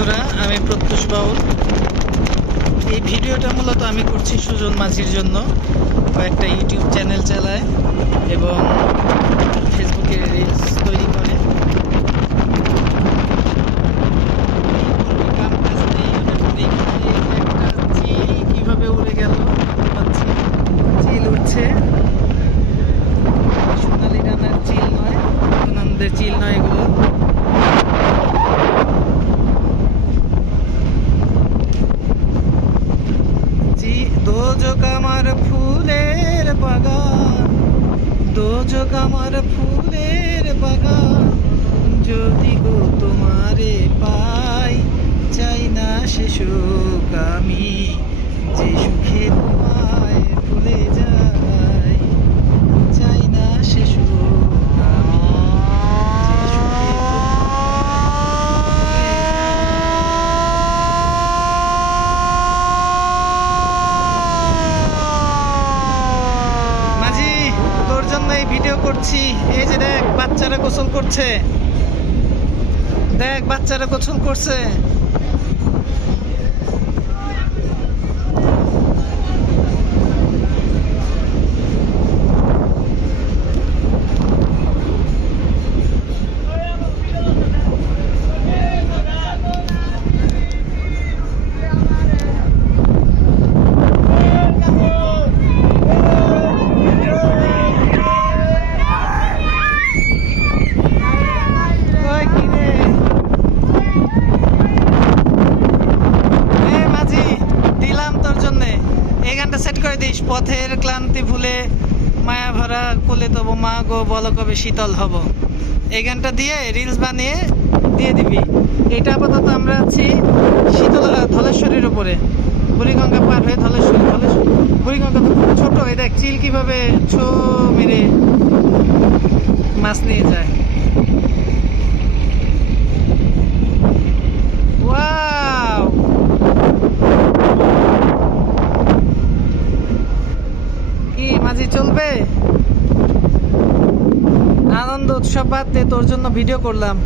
বন্ধুরা, আমি প্রত্যুষ বাউল এই ভিডিওটা মূলত আমি করছি সুজন মাঝির জন্য। কয়েকটা ইউটিউব চ্যানেল চালায় এবং ফেসবুকে রিলস তৈরি করে। একটা চিল কীভাবে উড়ে গেল। চিল উঠছে সোনালি রানার চিল নয় আনন্দের চিল নয় এগুলো। দোজক আমার ফুলের বাগান, দোজক আমার ফুলের বাগান। যদি গো তোমারে পাই, চাই না সে সুখ আমি, যে সুখে তোমায় ভুলে যাই চাই না সে সুখ আমি যে সুখে তোমায় ভুলে মাঝি তোর জন্য এই ভিডিও করছি। এই যে দেখ বাচ্চারা গোসল করছে। দেখ বাচ্চারা গোসল করছে। করে দিস, পথের ক্লান্তি ভুলে মায়া ভরা কোলে তবু মা গো, বল কবে শীতল হব। এই গানটা দিয়ে রিলস বানিয়ে দিয়ে দিবি। এটা আপাতত আমরা আছি শীতল ধলেশ্বরীর উপরে। বুড়িগঙ্গা পার হয়ে ধলেশ্বরী ধলেশ্বরী। বুড়িগঙ্গা তো খুব ছোট এই দেখ চিল কীভাবে ছো মেরে মাছ নিয়ে যায়। কি মাঝি চলবে? আনন্দ উৎসব বাদ তোর জন্য ভিডিও করলাম।